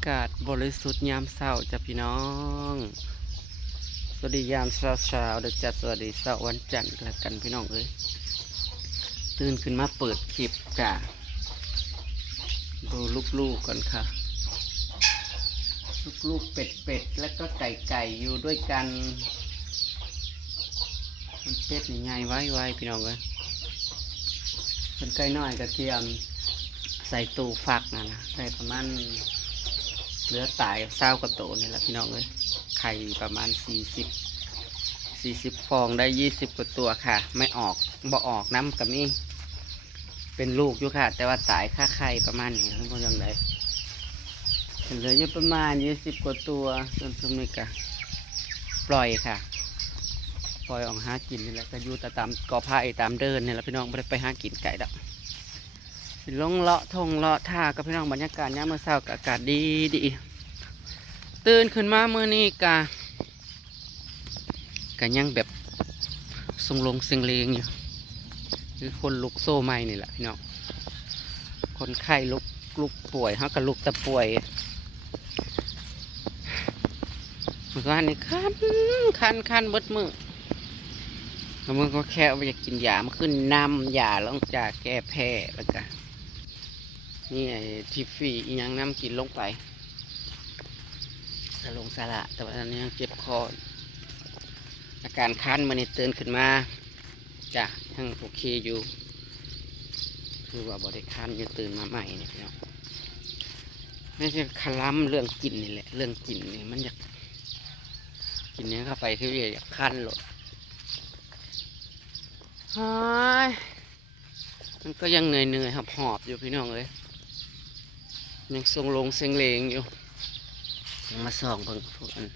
ากาศบริสุทธิ์ยามเช้าจ้ะพี่น้องสวัสดียามเช้าเด็กจัดสวัสดีเช้าวันจันทร์แล้วกันพี่น้องเอ้ยตื่นขึ้นมาเปิดคลิปจ้ะดูลูกๆก่อนค่ะลูกๆเป็ดแล้วก็ไก่อยู่ด้วยกันมันเป็ดใหญ่ไว้พี่น้องเอ้ยเป็นไก่น้อยกระเทียมใส่ตู้ฟักนะใส่ประมาณเหลือตาย20 กว่าโตนี่แหละพี่น้องเอ้ยไข่ประมาณ40ฟองได้20 กว่าตัวค่ะไม่ออกบ่ออกน้ำกับนี่เป็นลูกอยู่ค่ะแต่ว่าตายค่าไข่ประมาณนี้ทั้งหมดอย่างไรเหลืออยู่ประมาณ20 กว่าตัวส่วนสมิกะปล่อยค่ะปล่อยออกหากินนี่แหละก็อยู่แต่ตามกอไผ่ตามเดินนี่แหละพี่น้องไม่ได้ไปหากินไก่ดอกลงเลาะทงเลาะท่ากับพี่น้องบรรยากาศยามมื้อเช้าอากาศดีตื่นขึ้นมาเมื่อนี้กะยังแบบทรงลงเสียงเลงอยู่คือคนลุกโซ่ไม่นี่แหละพี่น้องคนไข้ลุกป่วยเขาก็ลุกแต่ป่วยเมื่อวานนี้คันเบิดมือแล้วมึงก็แค่ไปอยากกินยามาขึ้นน้ำยาแล้วจะแก้แพ้แล้วก็นี่ไอ้ทิฟฟี่อีหยังน้ำกินลงไปสละแต่ว่าตอนนี้ยังเจ็บคออาการคันมันนี่ตื่นขึ้นมาจ้ะยังโอเคอยู่คือว่าบริคันยังตื่นมาใหม่เนี่ยพี่น้องไม่ใช่คลั่มเรื่องกินนี่แหละเรื่องกินนี่มันอยากกินเนี้ยเข้าไปที่อยากคันหลดฮายมันก็ยังเหนื่อยหอบอยู่พี่น้องเลยยังทรงลงเซ็งเลงอยู่มาส่องเบิ่งพวกอัน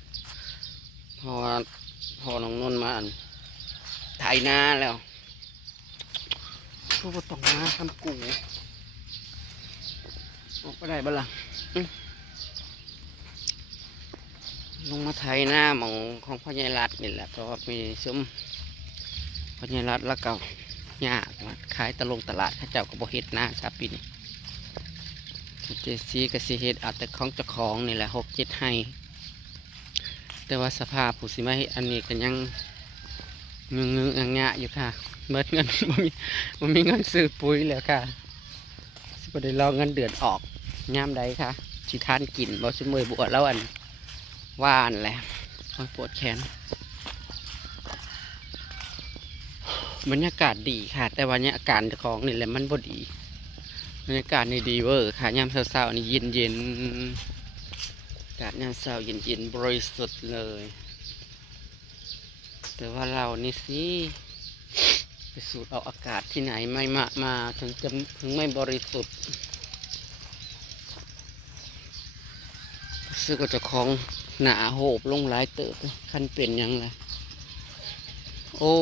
พอน้องนนมาอันไถนาแล้วพวกต้องมาทำกูออกไปได้บ้างล่ะลงมาไถนาหมองของพ่อใหญ่รัดนี่แหละเพราะว่ามีซุ้มพ่อใหญ่รัดแล้วก็หญ้าขายตลาดข้าเจ้าก็บ่เฮ็ดนาชาปีนี้เจซีกับซีเฮ็ดเอาแต่ของเจ้าของนี่แหละ6-7ให้แต่ว่าสภาพผู้สิมาเฮ็ดอันนี้ก็ยังงึงๆงะอยู่ค่ะเบิดเงินบ่มีเงินซื้อปุ๋ยแล้วค่ะสิบ่ได้รอเงินเดือนออกยามใดค่ะสิทานกินบ่ซุมื้อบวชแล้วอันว่านแหละปวดแขนบรรยากาศดีค่ะแต่วันนี้อาการของนี่แหละมันบ่ดีบรรยากาศนี่ดีเวอร์ค่ะยามเช้าๆนี่เย็นอากาศยามเช้าเย็นบริสุทธิ์เลยแต่ว่าเรานี่สิไปสูดเอาอากาศที่ไหนไม่มาถึงไม่บริสุทธิ์ซื้อก็จะของหนาโหบลงหลายเติบคันเป็นยังไงโอ้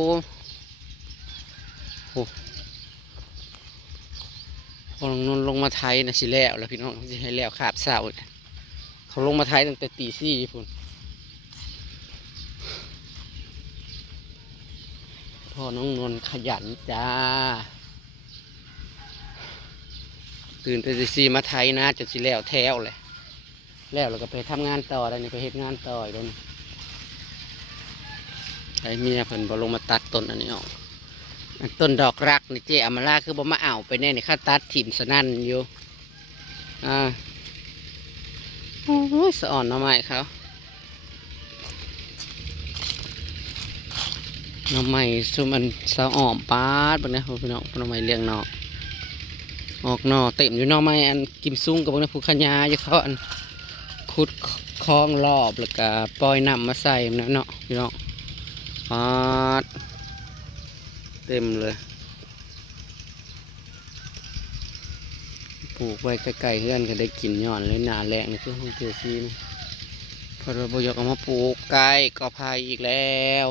โหพอลงมาไทยนะสิแล้วพี่น้องสิให้แล้วขาบเสาเขาลงมาไทยตั้งแต่ตี 4พุ่นพ่อน้องนนขยันจ้าตื่นแต่ตี 4มาไทยนะจนสิแล้วแถวเลยแล้วก็ไปทำงานต่อได้นี่ไปเฮ็ดงานต่ออีกแล้วนี่ไอ้เมียเพิ่นบ่ลงมาตัดต้นอันนี้ออกต้นดอกรักนี่เจ๊อมาล่าคือบ่มาเอาไปแน่นี่ข้าตัดถิ่มสนั่นอยู่โอ้ยสะอ่อนหน่อไม้เขาหน่อไม้ซุมันสะอ่อมปาดบางเนี่ยพี่น้องหน่อไม้เลี้ยงนอกออกนอเต็มอยู่หน่อไม้อันกิมซุ้งกับบางเนี่ยผู้ขยาอยู่เขาอันขุดคลองรอบแล้วก็ปล่อยน้ำมาใส่เนาะพี่น้องปาดเต็มเลยปลูกไว้ใกล้ๆเพื่อนก็ได้กินย้อนเลยหนาแรงนี่คือห้องเจซีนพอเราบอยากเอามาปลูกใกล้ก็พายอีกแล้ว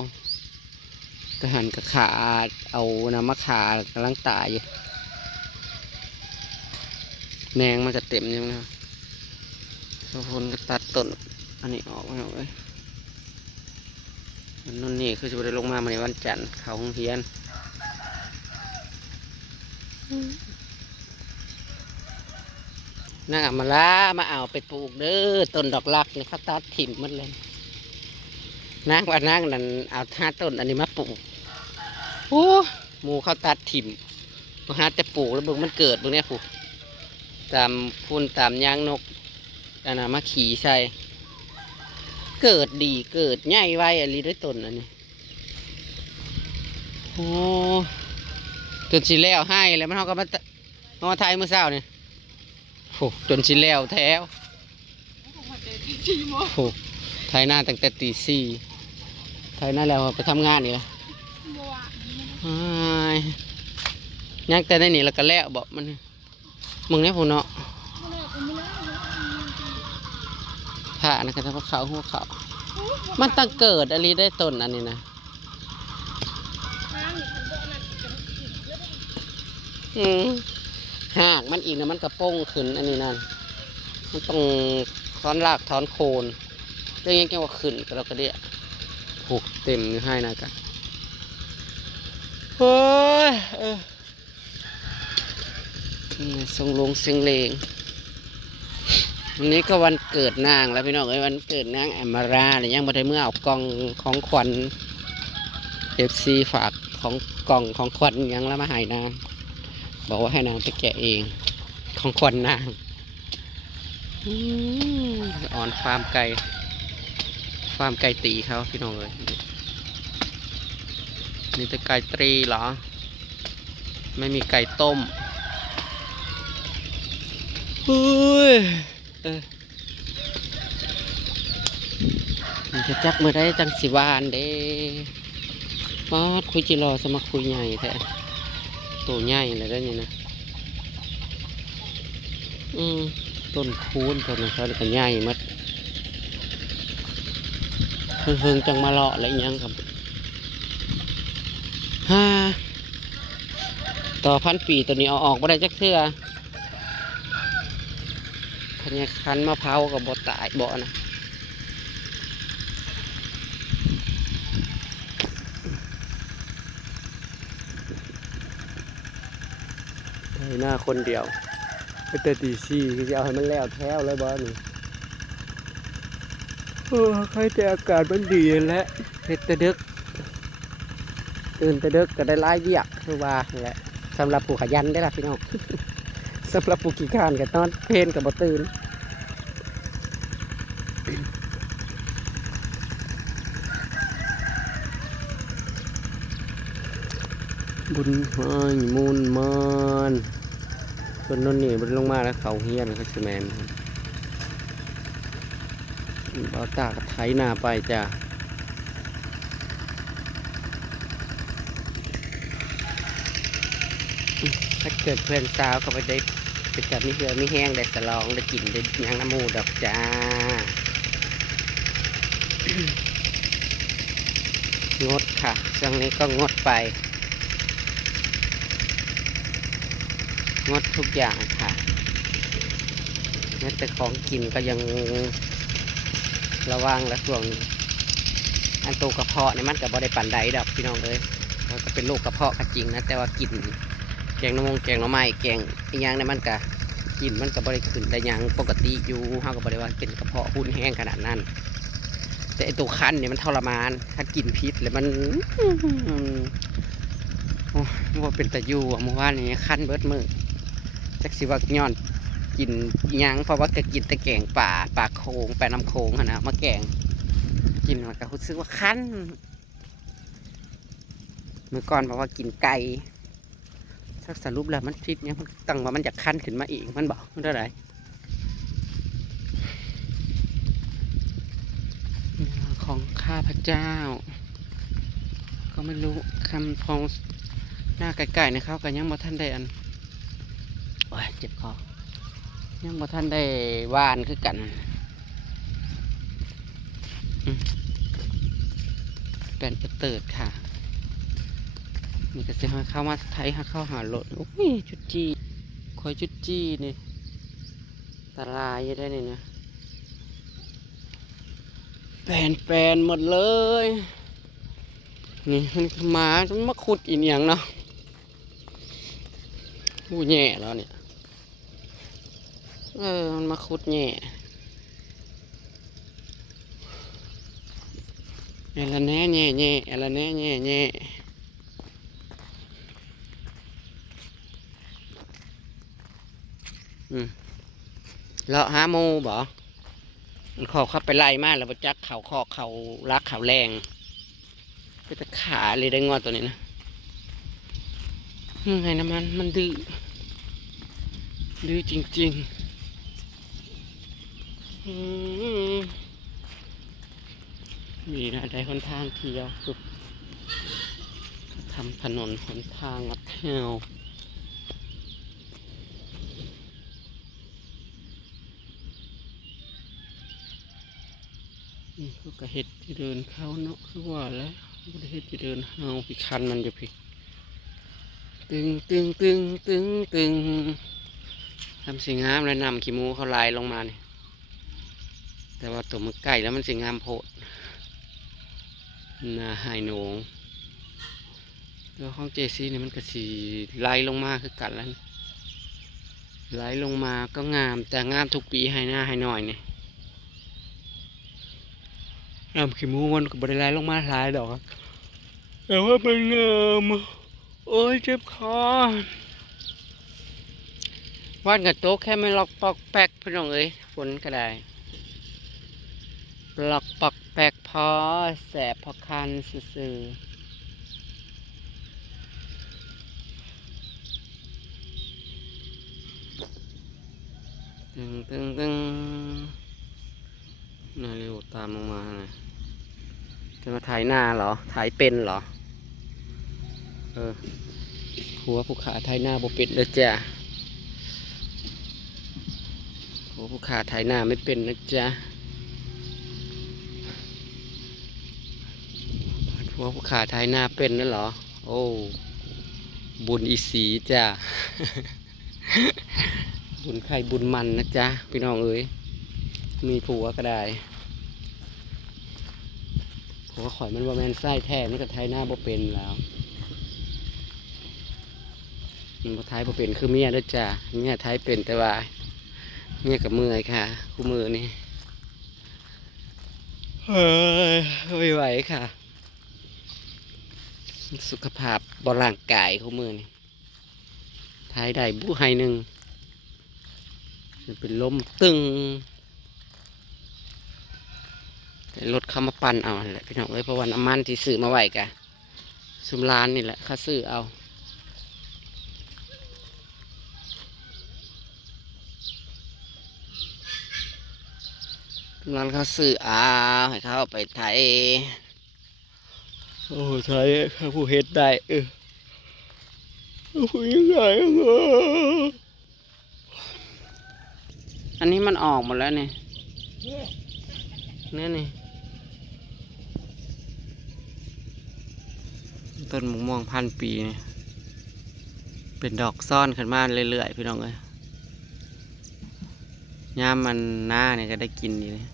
กระหันกระขาดเอาน้ำมะขากำลังตายแนงมันจะเต็มยังนะทุกคนก็ตัดต้นอันนี้ออกมาเลยนั่นนี่คือจะได้ลงมาในวันจันทร์เขาห้องเฮียน นางอำมาลามาเอาไปปลูกเด้อต้นดอกลักนี่เขาตัดถิ่มหมดเลยนางว่านางนั่นเอา5 ต้นอันนี้มาปลูกโอ้หมูเขาตัดถิ่มมาหาแต่ปลูกแล้วเบิ่งมันเกิดเบิ่งเนี่ยผูกตามฝุ่นตามยางนกอันนั้นมาขี่ใส่เกิดดีเกิดใหญ่ไวอะไรได้ต้นอันนี้โอ้จนสิแล้วให้แล้วมันเขาก็มาไทยเมื่อเช้านี่โอ้จนสิแล้วแท้วโอ้ไทยหน้าตั้งแต่ตี 4ไทยหน้าแล้วไปทำงานนี่ละยักแต่ได้นี่แล้วก็แล้วบอกมันมึงเนี่ยผู้เนาะผ่านะก็จะพวกเขาหัวเขามันตั้งเกิดอะไรได้ต้นอันนี้นะหากมันอีกนะมันกระโป้งขึ้นอันนี้นั่นมันต้องถอนรากถอนโคนเรื่องนี้แกว่าขึ้นก็เราก็เดียผูกเต็มให้นะกันเฮ้ยทรงลงเสียงเลงวันนี้ก็วันเกิดนางแล้วพี่น้องเอ้ยวันเกิดนางแอมมาราเนี่ยยังไม่ได้เมื่อเอากล่องของขวัญFCฝากของกล่องของขวัญยังแล้วมาให้นางบอกว่าให้นางไปแกะเองของขวัญนางอ่อนฟาร์มไก่ตีเขาพี่น้องเลยนี่แต่ไก่ตรีเหรอไม่มีไก่ต้มมันจะจักเมื่อได้จังสิวานเด้ป๊อดคุยจิรอสมาคุยใหญ่แท้ตัวใหญ่เลยได้นี่นะต้นคูนต้นเขาก็ใหญ่มัดเพิ่งจังมาเลาะอะไรยังครับต่อ1,000 ปีตัวนี้เอาออกมาได้จักเทื่อพญาคันมะพร้าวกับบ่ตายบ่นะไถหน้าคนเดียวไปแต่ตี 4ก็จะเอาให้มันแล้วแถวเลยบ่นี่ใครแต่อากาศมันดีแล้วเฮ็ดแต่ดึกตื่นแต่ดึกก็ได้หลายเวียกคือว่าแหละสำหรับผู้ขยันได้ล่ะพี่น้อง สำหรับผู้ขี้ข้านก็นอนเพลนกับบ่ตื่นบุญให้มูลมานส่วนนนนี่มันลงมาแล้วเขาเฮียนเขาแมนเอาตากไถนาไปจ้ะถ้าเกิดเพื่อนสาวก็ไปได้ไปจับมีเหือมีแห้งได้สลองได้กินได้ยังน้ำมูดอกจ้างดค่ะช่วงนี้ก็งดไปงดทุกอย่างค่ะแม้แต่ของกินก็ยังระวังและช่วงอันตัวกระเพาะเนี่ยมันกับบริปันใดดอกพี่น้องเลยมันก็เป็นโรคกระเพาะก็จริงนะแต่ว่ากินแกงน้ำมันแกงน้ำไม้แกงอีหยังเนี่ยมันก็กินมันก็บริขึ้นแต่ยังปกติอยู่เฮาก็บริว่าเป็นกระเพาะหุ่นแห้งขนาดนั้นแต่ไอตัวคันเนี่ยมันทรมานถ้ากินพิษเลยมันว่าเป็นตะยูเมื่อวานนี้คันเบิดมือจักสิว่าย้อนกินยังเพราะว่าก็กินแต่แกงป่าโคงแปน้ำโคงนะมาแกงกินมันก็รู้สึกว่าคันเมื่อก่อนบอกว่ากินไก่สักสรุปแล้วมันพิษเนี่ยมันตั้งว่ามันจะคันขึ้นมาอีกมันบอกมันเท่าไหร่ของข้าพเจ้าก็ไม่รู้คำพองหน้าไก่ๆนะครับกันยังบ่ท่านได้อันโอ้ยเจ็บคอยังบ่ท่านได้ว่านคือกันเป็นเติร์ดค่ะนี่ก็จะเข้ามาไทยเข้าหารถโอ้ยจุดจี้คอยจุดจี้นี่ตาลายได้นี่นะแปลนหมดเลยนี่มันมาขุดอีกอย่างเนาะผู้แย่แล้วเนี่ย มันมาขุดแหน่เอละแหน่แหน่แหน่เอละแหน่แหน่แหน่เลาะหาหมูบ่มันขอเข้าไปไล่มากแล้วบ่จักเขาคอเขารักเขาแรงก็จะขาเลยได้งอตัวนี้นะไงนะมันดื้อดื้อจริงๆมีนะได้หนทางเที่ยวสุดทำถนนหนทางงัดแถวนี่เขาก็เห็ดที่เดินเข้าเนาะคือว่าแล้วบริเห็ดที่เดินเฮาพี่คันมันอยู่พี่ตึงทำสีงามแล้วนำขี้มูเขาลายลงมาเนี่ยแต่ว่าตัวมันใกล้แล้วมันสีงามโพดนาหายหนงแล้วของเจซี่เนี่ยมันก็สีไล่ลงมาคือกันแล้วไล่ลงมาก็งามแต่งามทุกปีให้หน้าให้หน่อยเนี่ยน้ำขี้มูมันก็บริไล่ลงมาหลายดอกแต่ว่ามันงามโอ้ยเจ็บคอวาดกับโต๊ะแค่ไม่ล็อกปอกแป๊กพี่น้องเอ้ยฝนก็ได้ล็อกปอกแป๊กพอแสบพอคันซื่อตึงน่าเร็วตามลงมาเลยจะมาถ่ายหน้าเหรอถ่ายเป็นเหรอหัวผู้ขาถ่ายหน้าบ่เป็นเลยจ้ะหัวผู้ขาถ่ายหน้าไม่เป็นนะจ๊ะหัวผู้ขาถ่ายหน้าเป็นนั่นเหรอโอ้บุญอีสีจ้ะ บุญใครบุญมันนะจ๊ะพี่น้องเอ้ยมีผัวก็ได้ผัวข่อยมันว่าแมนไส้แท้มันก็ไทยหน้าบ่เป็นแล้วมันบ่ไทยบ่เป็นคือเมียนะจ๊ะเมียไทยเป็นแต่ว่าเมียกับมือค่ะคู่มือนี่เฮ้ยไม่ไหวค่ะสุขภาพบร่างกายคู่มือนี่ไทยได้บุ้ให้หนึ่งเป็นลมตึงรถเข้ามาปั่นเอาแหละพี่น้องเอ้ยเพราะว่าน้ำมันที่ซื้อมาไหวกะซุมร้านนี่แหละเขาซื้อเอาร้านเขาซื้อเอาให้เขาไปไทยโอ้ไทยเขาผู้เฮ็ดได้ผู้ยังไงอันนี้มันออกหมดแล้วเนี่ยนี่ต้นมะม่วง1,000 ปีเนี่ยเป็นดอกซ่อนขึ้นมาเรื่อยๆพี่น้องเอ้ยย่ามมันหน้าเนี่ยก็ได้กินดีเลย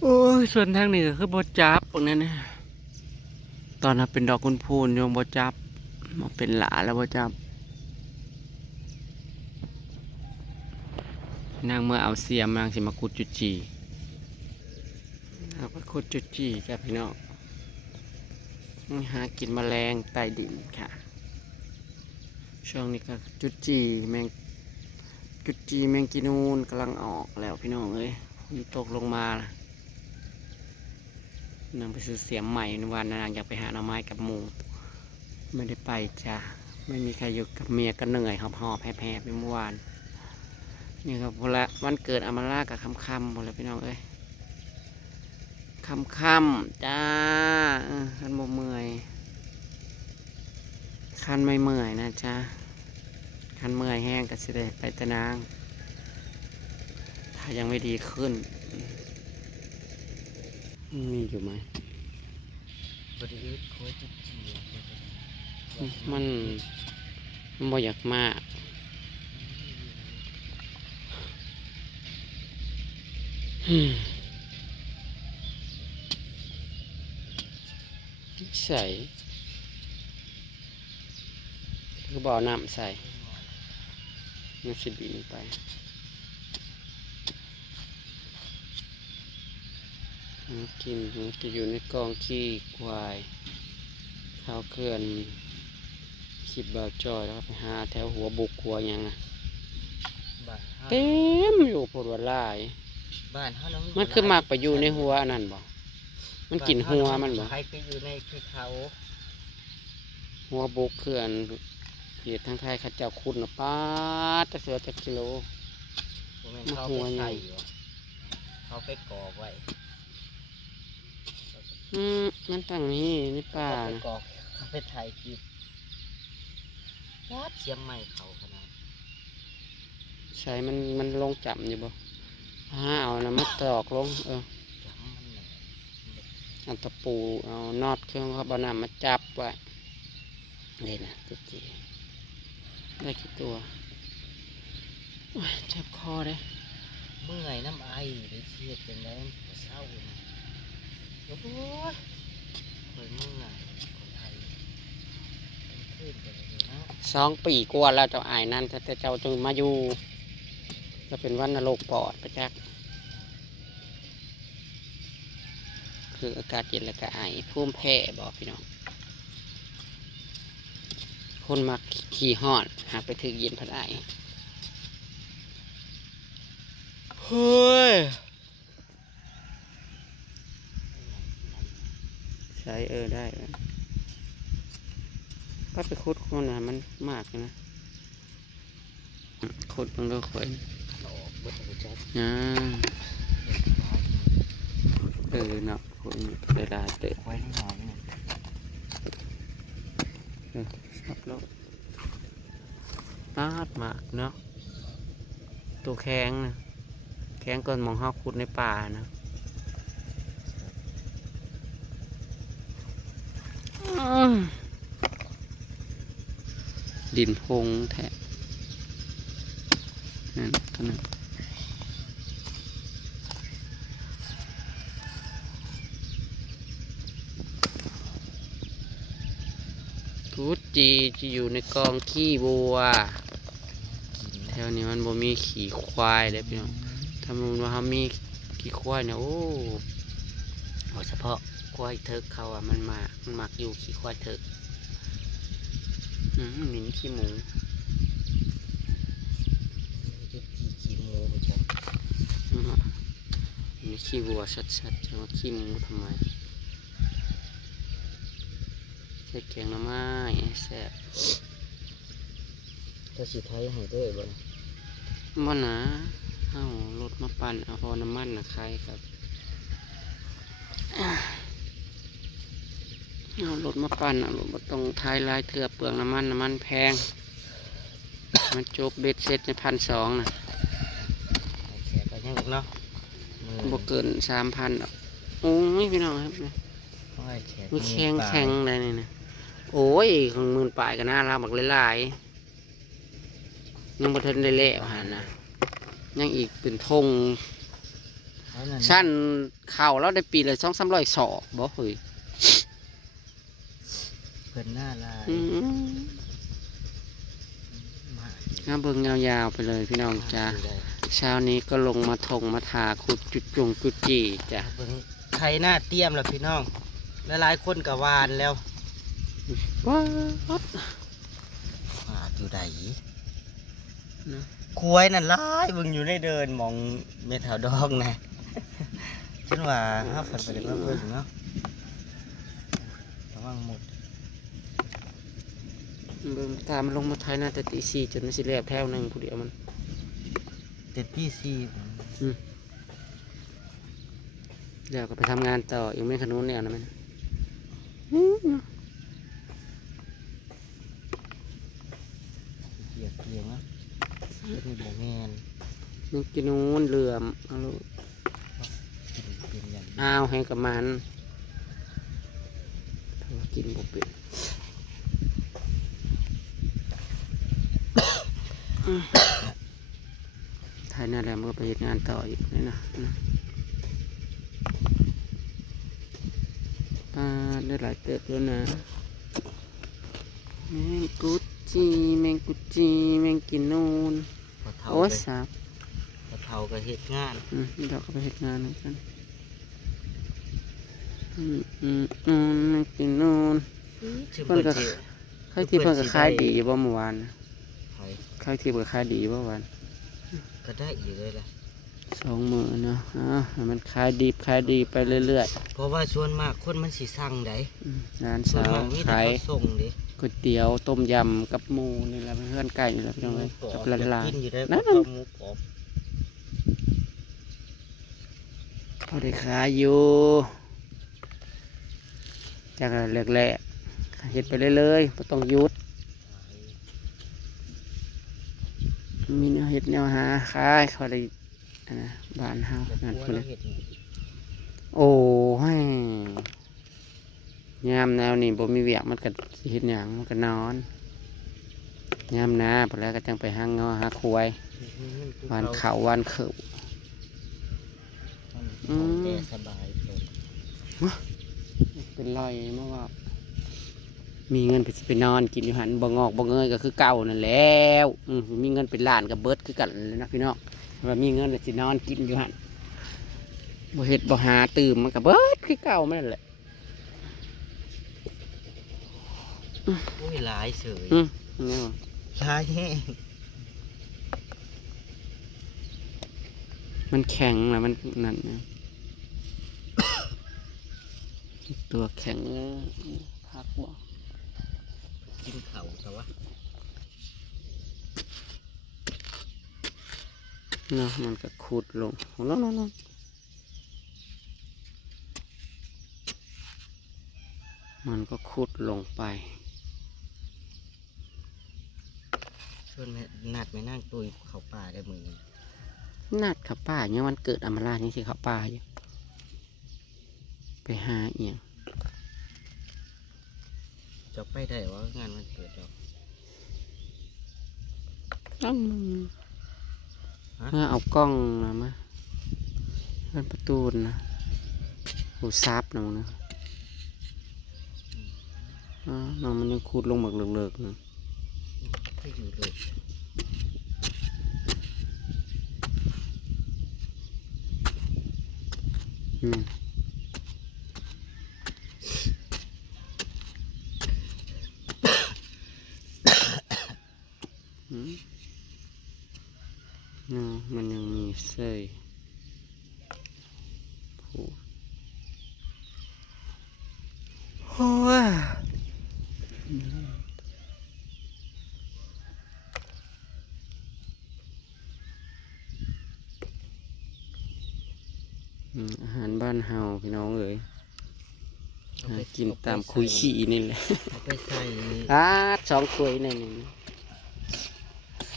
โอ้ยส่วนทางนี้ก็คือบจับตรงนั้นนะตอนนั้นเป็นดอกคุณพูนโยมบจับมาเป็นหลาแล้วบจับนางเมื่อเอาเสียมนางสิมาขุดจุจีเอาไปขุดจุจีจ้ะพี่น้องหากินแมลงใต้ดินค่ะช่วงนี้ก็จุจีแมงกินูนกำลังออกแล้วพี่น้องเอ้ยฝนตกลงมานางไปซื้อเสียมใหม่ในวันนางอยากไปหาหน่อไม้กับหมูไม่ได้ไปจ้ะไม่มีใครอยู่กับเมียก็เหนื่อยหอบแผลไปเมื่อวานนี่ครับพอละวันเกิดอามาล่ากับคำหมดแล้วพี่น้องเอ้ยคำจ้าคันบ่เมื่อยคันไม่เมื่อยนะจ้าคันเมื่อยแห้งก็สิได้ไปตะนางถ้ายังไม่ดีขึ้นมีอยู่ไหมมันบ่อยากมากใส่ คือบ่อน้ำใส่มันสิบินไปกินมันจะอยู่ในกองขี้ควายข้าวเคลื่อนคลิปบ่าวจอยแล้วไปหาแถวหัวบุกหัวหยังนะ บ้านเฮา เต็มอยู่ปวดวันลาย บ้านเฮานะ มันคือมากไปอยู่ในหัวอันนั่นบ่มันกินหัวมันบ่ ใครไปอยู่ในคือเขา หัวบุกเคลื่อนเหตุทางไทยเข้าเจ้าคุณนะป้าดจะเสือจะกิโล บ่แม่นเขาไปใส่อยู่เขาไปก่อไว้ มันตั้งนี้ในป่า เขาไป นะ ก่อเขาไปถ่ายคลิปวัดเสียมใหม่เขาขนาด ใช้มันลงจับอยู่บ่เอานะมาตอกลงจังมันแหน่ เอาตะปูเอาน็อตเครื่องเขาบานามาจับไว้นี่นะตุ๊จีได้กี่ตัวโอ้ยเจ็บคอเลย เมื่อยน้ำไอได้เสียดจังไดมันก็เศร้านะโอ้ยเคยเมื่อยคนไทยเป็นขึ้นไปเลยนะ 2 ปีกว่าแล้วเจ้าอายนั่นแต่เจ้าจึงมาอยู่จะเป็นวันนรกปอดประจักษ์คืออากาศเย็นแล้วก็ไอภูมิแพ้บอกพี่น้องคนมักขี่หอดหากไปถึงเย็นพัดไอเฮ้ยใช้ได้ก็ไปคุดคนน่ะมันมากนะคุดบางตัวข่อย หลอกเบิดเอาไปจัด อ่า เด็กน้อย เนาะคนได้ลายเตะ ไว้นิดหน่อยนี่ ชับแล้วนาดมากเนาะตัวแข็งนะแข็งเกินมองห้าคุดในป่านะดินพงแทะนั่นเท่านั้นกุดจีจะอยู่ในกองขี้บัวแถวนี้มันบ่มีขี่ควายเลยพี่น้องถ้ามันว่าเขามีขี่ควายเนี่ยโอ้เฉพาะควายเถิกเขาอ่ะมันมักอยู่ขี่ควายเถิกหมิ่นขี้หมู จะกี่โมงจัด มีขี้วัวชัดๆจะมาขี้หมูทำไมใส่แกงหน่อไม้แซ่บ ถ้าสีไทยให้ด้วยบ่ บ่หนาเอารถมาปั่นเอาพอน้ำมันนะใครครับเอารถมาปั่นเอารถมาต้องท้ายลายเถื่อเปลืองน้ำมันแพงมันจบเบ็ดเสร็จใน1,200นะ แขกก็ยังเนาะ บ่เกิน3,000หรอกโอ้ยพี่น้องครับมีแข็งได้นี่นะโอ้ยของหมื่นปลายก็น่ารักบักหลายๆยังบ่ทันได้เละหันนะยังอีกเป็นธงสั้นเข่าแล้วได้ปีละ200-300 ศอกบ่เฮ้ย เพิ่นหน้าลาย น้ำเบิ่งยาวๆไปเลยพี่น้องจ้าเช้านี้ก็ลงมาทงมาทาขุดจุดจุดจีจ้ะ เบิ่งไทยหน้าเตรียมแล้วพี่น้องหลายๆคนกับวานแล้ว ว้าว อยู่ไหน นะ คุ้ยนั่นหลายเบิ่งอยู่ในเดินมองเมถาวดองนะฉันว่าห้าฝันไปเลยมาเบิ่งเนาะระวังหมด เบิ่งตามนลงมาไทยน่าจะตี4จนมันสิแลบแถวหนึงผู้เดียวมัน เจ็ดพี่ซี เดี๋ยวก็ไปทำงานต่ออยู่ไม่ขนุนเนี่ยนะมัน เกียงเนาะเป็นโบแมน มันกินนู้นเหลื่อมเอาลูก เป็นอย่าง อ้าวให้กับมันถ้าว่ากินบ่เป็นไทยน่าแหละมันก็ไปเฮ็ดงานต่ออีกนี่นะได้หลายเติบแล้วนะแม่งกุดจ จีแมงกุจีแมงกินนูน พอเฒ่า โอ้ ไป สาบ พอเฒ่าก็เฮ็ดงาน เดี๋ยวก็ไปเฮ็ดงานเหมือนกันแมงกินนูน ชื่อ เพิ่น เพิ่น ก็ สิ ใครที่เพิ่นก็ขายดีบ่เมื่อวาน ไผ ใครที่เพิ่นขายดีบ่เมื่อวาน ก็ได้อีกเลยล่ะ 2 มื้อเนาะให้มันขายดีไปเรื่อย เพราะว่าส่วนมากคนมันสิสั่งได้ ๆร้าน ส่วน สาว มากมีแต่ ขาย เขาส่งเด้ ก๋วยเตี๋ยวต้มยำกับหมูนี่แหละเพื่อนไก่นี่แหละพี่น้องเอ้ย กร กั อ บบ ลา อยากกินอยู่ได้ นั่ กับ น ข้าวหมูกรอบ พอได้ขายอยู่จากแรกๆเฮ็ดไปเรื่อยๆบ่ต้องหยุดมีแนวเฮ็ดแนวหาขายเขาได้อันนะบ้านเฮา แต่ นั่น กลัว พุ่น เรา น่ะ เฮ็ดนี่ โอ้ยยามแนวนี้บ่มีเวียกมันก็สิเฮ็ดหยังมันก็นอนยามหน้าพุ่นแล้วก็จังไปหาเงาหาควายหวานข้าวหวานเขิบ แต่สบายเพิ่น เป็นรอยเมื่อว่ามีเงินไปนอนกินอยู่หันบ่งอกบ่เงยก็คือเก่านั่นแล้วมีเงินเป็นล้านกับเบิดคือกันเลยนะพี่น้องว่ามีเงินแล้วสินอนกินอยู่หันบ่เฮ็ดบ่หาตื่มมันก็เบิดคือเก่ามันนั่นแหละ โอ้ยหลายเสย นี่ว่า หลายแห้ง มันแข็งนะมันนั่นนะตัวแข็งพักบ่ กินข้าวแต่ว่า เนาะมันก็ขุดลงน้องมันก็ขุดลงไป ชวนแม่นัดแม่นั่งตุยเข้าป่าได้มื้อนี้ นัดขับป่าเนี่ยวันเกิดอำมาลานี่สิขับป่าอยู่ไปหาเอียง จะไปได้ว่างานมันเกิดดอก ต้อง ฮะ เมื่อเอากล้องนะมาเลื่อนประตูนะหูซับนะมึงนะน้องมันยังคูดลงหมักเลิกๆนะ ก็อยู่เลย อืมอืมเนาะมันยังมีเส้ยผูกโอ้ยอาหารบ้านเฮาพี่น้องเอ๋ย เอา หา ไป กินตามคุยขี่นี่แหละ เอาไปใส่ 2 คุยในนี่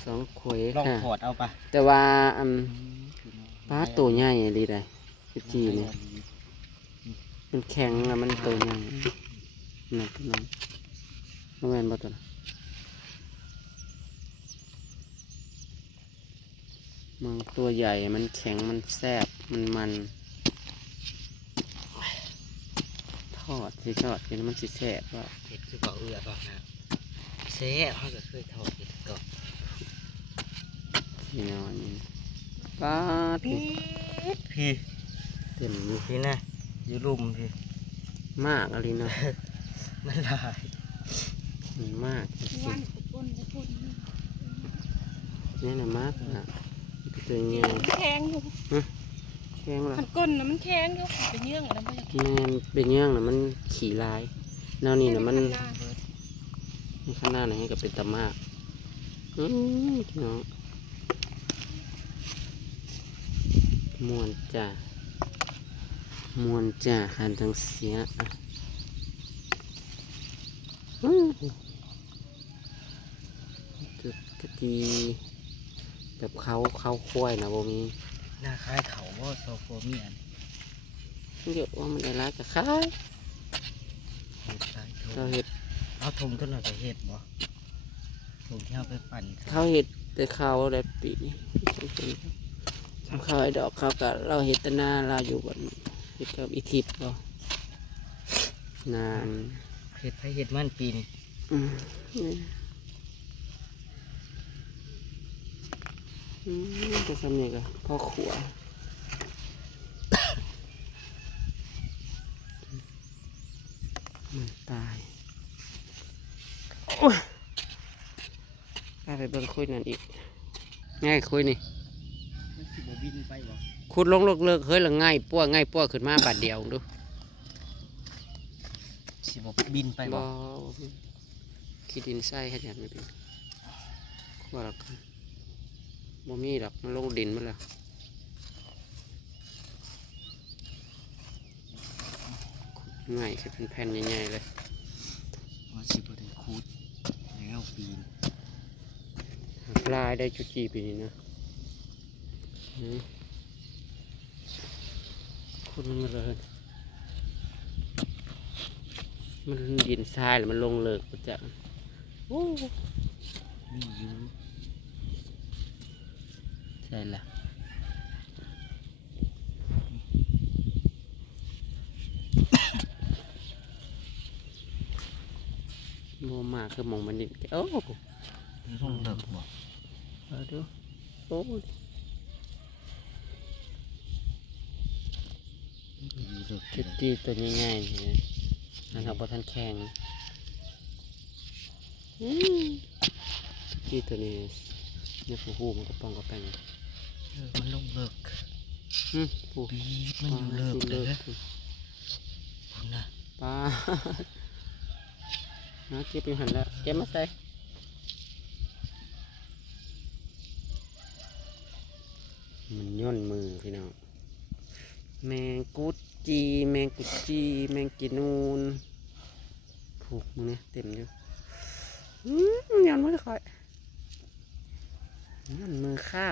2 คุย ลอง ค่ะ ถอดเอาปะ แต่ว่าปลาตัวใหญ่ดีเลยพี่จีเนี่ยมันแข็งแล้วมันตัวใหญ่นั่นตัวนั้นมันเป็นบ่ตัวนั้นมันตัวใหญ่มันแข็งมันแซ่บมันทอดสิทอดกินมันสิแซ่บว่า เห็ดคือเบาเอือก่อนนะเซ่เขาก็เคยถอดเห็ดก่อน พี่น้อยนี่ปลาที่ พี่ เต็มอยู่ พี่นะอยู่รุมพี่ มากอะไรเนาะ มันหลาย มันมากจริ วั ง นกับก้นกับก้น ๆนี่นะมากนะตัวเงี้ย มันแข็งอยู่ แข็งละ ขันก้นนะมันแข็งอยู่เป็นเยื่องอะไรไม่อยาก แม่นเป็นเงี้ยงนะมันขี่ลายแนวนี้นะมัน ข้างหน้าไหนให้กับเป็นตะมากพี่น้องมวนจ้ามวนจ้าคันทั้งเสียอ่ะกะจีแบบเขาควายนะบ่มี หน้าคล้ายเขาว่าโซโฟเมียน เยอะว่ามันได้รักกับข้าย เห็ดคล้ายท เขา ง เห็ด เอาทงต้นหน่อยไปเห็ดบ่ทงที่เอาไปปั่น เขาเห็ดแต่เขาได้ปีนี้เขาไอ้ดอกเขากับเราเห็ดแตหนาเราอยู่บนเห็ดกับอีทิพย์เรานาน เห็ดไผเห็ดมันปีนี่ อืม จะทำยังไงพ่อขัวมันตายโอ้ยไปเบิ่งคุยนั่นอีกง่ายคุยนี่ มันสิบ่บินไปบ่ ขุดลงเลิกๆเฮ้ยละง่ายปั้วง่ายปั้วขึ้นมาบาดเดียวดู สิบ่บินไปบ่ ขี้ดินใส่ให้ยันไม่เป็นขั้วหรอกบ่มีดอกมันลงดินมาแล้วง่ายคือเป็นแผ่นใหญ่ๆเลย ว่าสิบ่ได้ขุดแล้วปีน ปลายได้จุจีปีนี้นะขุดมันมาเลยมันดินทรายหรือมันลงเลิกประจักโอ้ มีอยู่ ใช่ละโมมากคือมองมันดินโอ้ ลงเลิกบ่ เอาดูโอ้ อยู่เลิก จุจีตัวง่ายๆนะนะครับพอท่านแข็งจุจีตัวนี้เนี่ยผู้หูมันก็ป้องกับแป้ง มันลงเลิก ผู้ ปีดมันอยู่เลิกเลยพุ่นน่ะ ป้านะเก็บอยู่หันแล้วเก็บมาใส่มันย่นมือพี่น้องแมงกุดจีแมงกุดจีแมงกีนูนผูกมือเนี่ยเต็มอยู่ย่อนมือค่อยย่อนมือฆ่า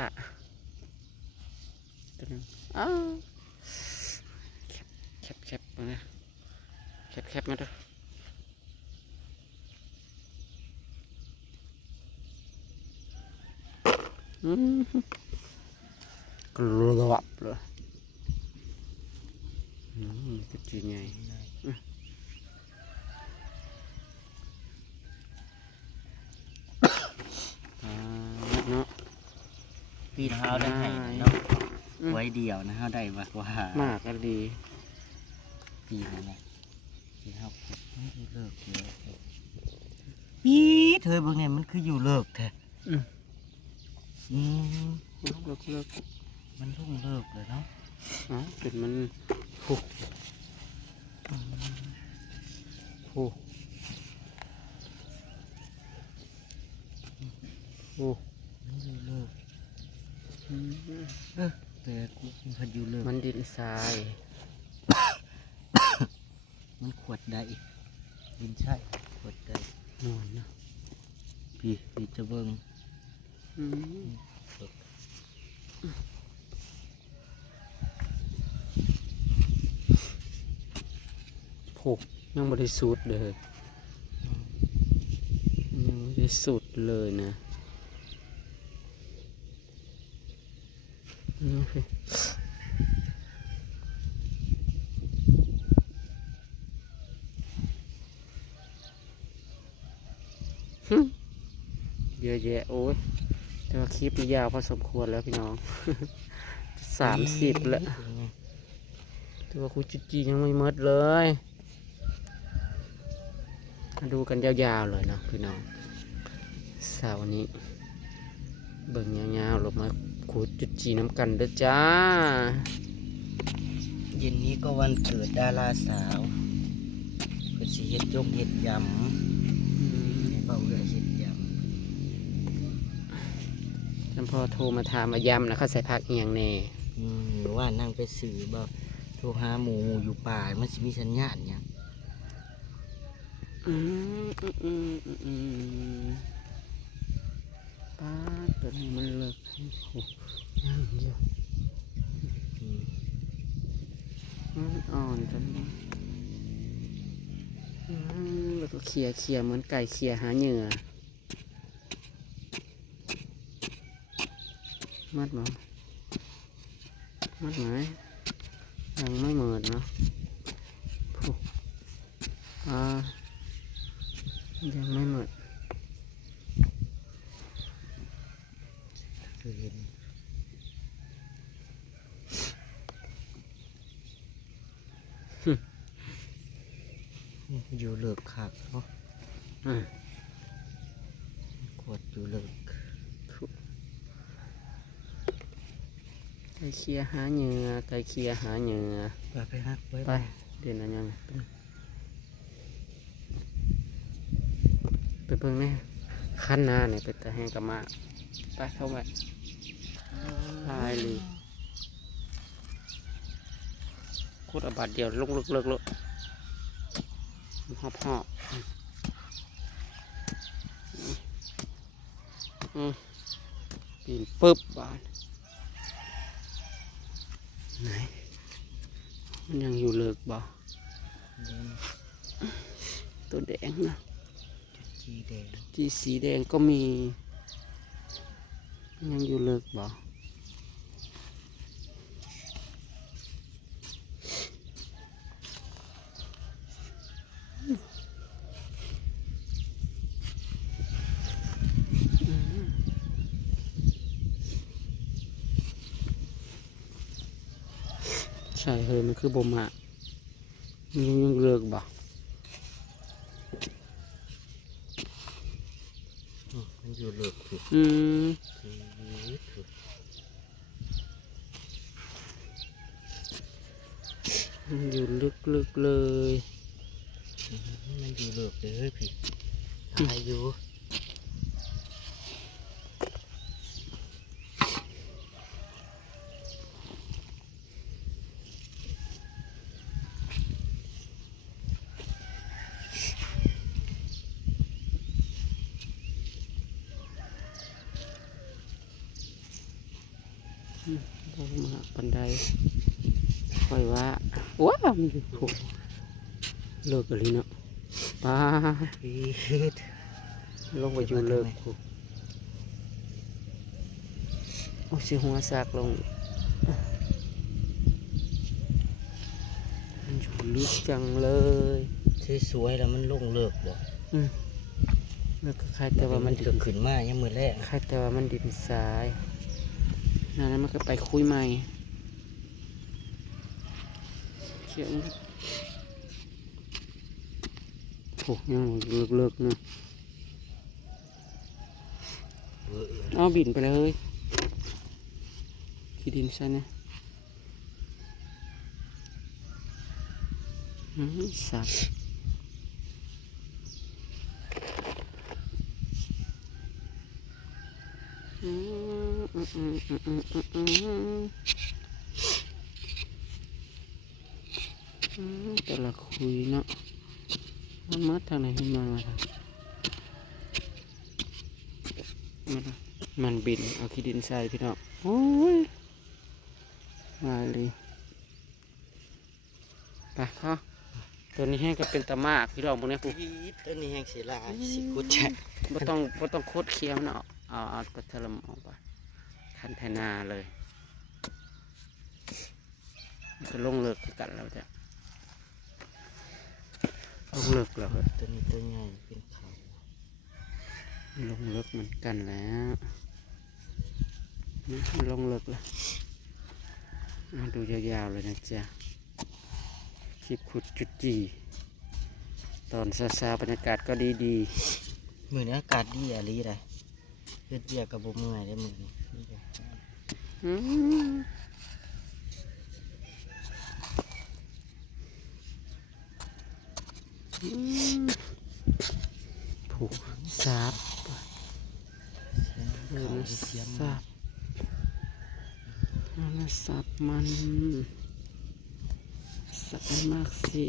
ตัวนึงอ้าวแคบมาเนี่ยแคบมาด้วยกรอบเลยก็จีใหญ่เนาะ ปีนเฮาได้ให้เนาะไว้เดียวนะเฮาได้ว่าม ากก็ดี ปีนนั่นแหละที่เฮาขุดมันอยู่เลิกเดียวปีดเธอเบิ่งเนี่ยมันคืออยู่เลิกแท้อืม เลิก มันลงเลิกเลยเนาะ อ๋อเป็นมันผูกผูกผูก มันอยู่เลิกแต่กูมันอยู่เลิก มันดินทราย มันขวดได้ดินใช่ขวดได้ นอนนะ พี่จะเบิ่ง ผูกยังไม่ได้สูดเลยยังไม่ได้สูดเลยนะโอเคเยอะแยะโอ้ยแต่ว่าคลิปนี้ยาวพอสมควรแล้วพี่น้อง 30แล้วตัวคูจิจียังไม่หมดเลยมาดูกันยาวๆเลยนะพี่น้องเสาร์นี้เบิ่งยาวๆลงมาคูจิจีน้ำกันเด้อจ้า เย็นนี้ก็วันเกิดดาราสาวเพิ่นสิเฮ็ดยกเฮ็ดยำให้เบาเอื้อเฮ็ดย ท่านพ่อโทรมาถามมายำนะเขาใส่ผักเอียงแน่ ำหรือว่านั่งไปสื่อแบบโทรหาหมูอยู่ป่ามันสิมีสัญญาณเนี่ย ป้าตัวนี้มันเลิกโอ้โหย่างเดียวมันอ่อนจังแล้วก็เขี่ยเหมือนไก่เขี่ยหาเหยื่อมัดมั้งมัดไหมยังไม่เหมือนเนาะยังไม่หมด คือเห็น อยู่เลิกคักเนาะ อืม ขวดอยู่เลิก ไก่เคียหาเหยื่อไก่เคียหาเหยื่อ ไปฮักไว้ ไปเดี๋ยวนั้นยังไปเพิ่งแม่ขั้นหน้าเนี่ยไปแต่แห้งกับมาไปเข้าไปตายเลยคุดเอาบาดเดียวลุกเลิกหอบปีนปึ๊บบาดไหนมันยังอยู่เลิกบ่ เดิน ตัวแดงนะ จีแดง จีสีแดงก็มีมันยังอยู่เลิกบ่ใช่เฮ้ยมันคือบ่มอะมันยังเลิกบ่ มันอยู่เลิกถูก อืม ถูก มันอยู่ลึกๆเลย มันอยู่เลิกเลยพี่ตายอยู่ ลงมาบันไดค่อยว่าว้าวมันอยู่ถูกเลิกอะไรเนาะป้า พีด ลงไปอยู่เลิกถูกโอ้สิหัวซากลงมันอยู่ลึกจังเลย สวยๆแล้วมันลงเลิกบ่ แล้วก็ใครแต่ว่ามันดิ เกิ น ดขึ้นมายังมือแรก ใครแต่ว่ามันดินทรายนั่นมันก็ไปคุยใหม่เขียนถูกยังเลิกๆนะ เออ เอาบินไปเลยขี้ดินใช่ไหมสับแต่ละคุยเนาะมันมาทางไหนมันมาทางมันบินเอาขี้ดินใส่พี่น้องโอ้ยมาเลยไปพ่อตัวนี้แห้งก็เป็นตะมากพี่น้องพวกนี้ปุ๊บ พีดตัวนี้แห้งเสียลายสิคุดใจ บ่ต้องโคตรเคี้ยวเนาะเอากระเทลมออกไปคันไทนาเลยมันก็ลงเลิกคือกันแล้วจ้ะลงเลิกแล้ว ตัวนี้ตัวใหญ่เป็นเขา ลงเลิกเหมือนกันแล้วนี่ลงเลิกแล้วมาดูยาวๆเลยนะจ๊ะคลิปขุดจุดจีตอนซาๆบรรยากาศก็ดี มือนี้อากาศดีอะไรเลยเฮ็ดเบียกกับบ่เมื่อยได้มือนี้นี่จ้ะ ๆผูกสาบ เขาเสียม สับนั่นสับมันสับให้มากสิ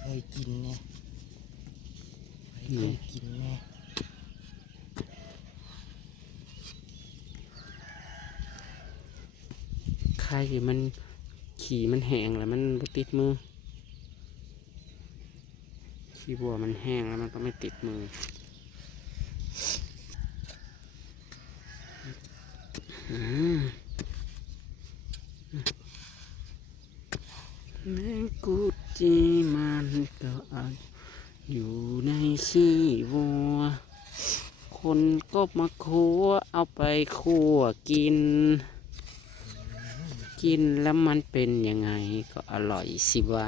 เคยกินเนี่ยเคยกินเนี่ย ไข่มันขี่มันแห้งแล้วมันบ่ติดมือขี้บัวมันแห้งแล้วมันก็ไม่ติดมืออืมแมงกุดจีมันก็อยู่ในขี้วัว คนก็มาคั่วเอาไปคั่วกิน กินแล้วมันเป็นยังไงก็อร่อยสิวะ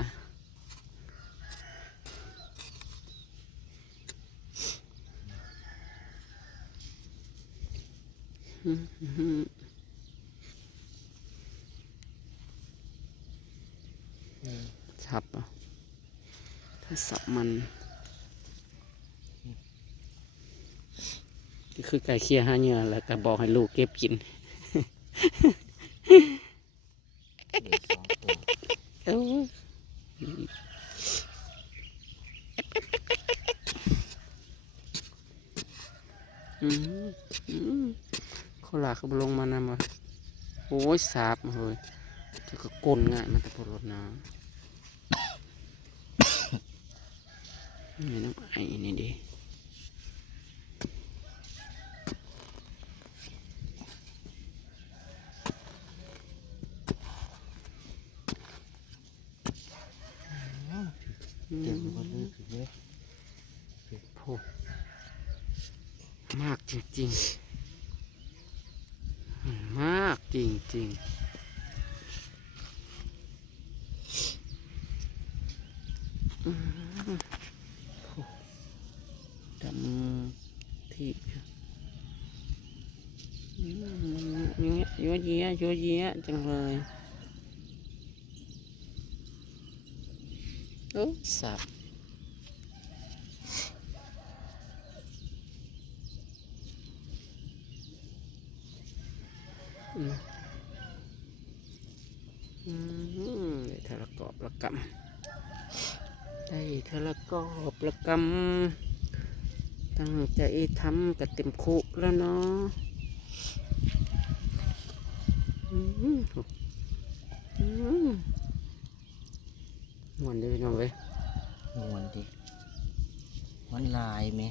อืมอืม อืม สับอ่ะถ้าสับมันก็คือไก่เคี่ยหาเหยื่อแล้วก็บอกให้ลูกเก็บกิน เดี๋ยวสองตัว เอ้าอืมอืมเขาหลากเขาบลงมานำมาโอ้ยสาบมาเลยจะก็กลนง่ายมันแต่พอรดน้ำนี่น้ำไอ้นี่ดิอื เต็ม ม หมดเลยคือเยอะ โหมากจริงๆมากจริงๆอืมโหดำทีบยั่วเยี้ยยั่วเยี้ยจังเลยโอ้สับอืมได้เทละกอบละกำได้เทละกอบละกำตั้งใจทำกับเต็มคุแล้วเนาะอืมอืมหวนเลยน้องเลย มวนดิมันลายไหม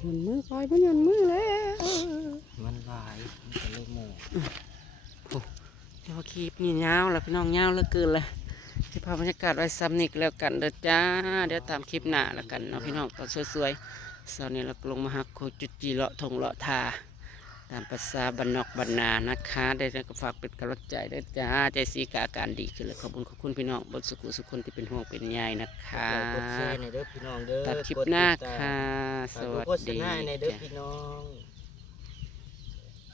หย่อนมือคอยมันหย่อนมือแล้ว มันลายมันก็เลยหมด เดี๋ยวคลิปนี่ยาวแล้วพี่น้องยาวเหลือเกินเลยที่ภาพบรรยากาศไว้ซ้ำนิกแล้วกันเด้อจ้าเดี๋ยวตามคลิปหน้าแล้วกันเนาะพี่น้องตอนสวยๆเสาร์นี้เราก็ลงมาหักโคจุจีเลาะทงเลาะทาตามภาษาบ้านนอกบ้านนานะคะได้ก็ฝากเป็นกำลังใจด้วยจ้าใจสีกอาการดีขึ้นเลยขอบคุณพี่น้องบนสุขุสุขคนที่เป็นห่วงเป็นใยนะคะ กดแชร์ในอยเด้อพี่น้องเด้อ ตัดคลิปหน้าก ดติดตาม ค่ะ ส ฝากดู วัส โฆษ ดี ณาในอยเด้อ จ้ะ พี่น้อง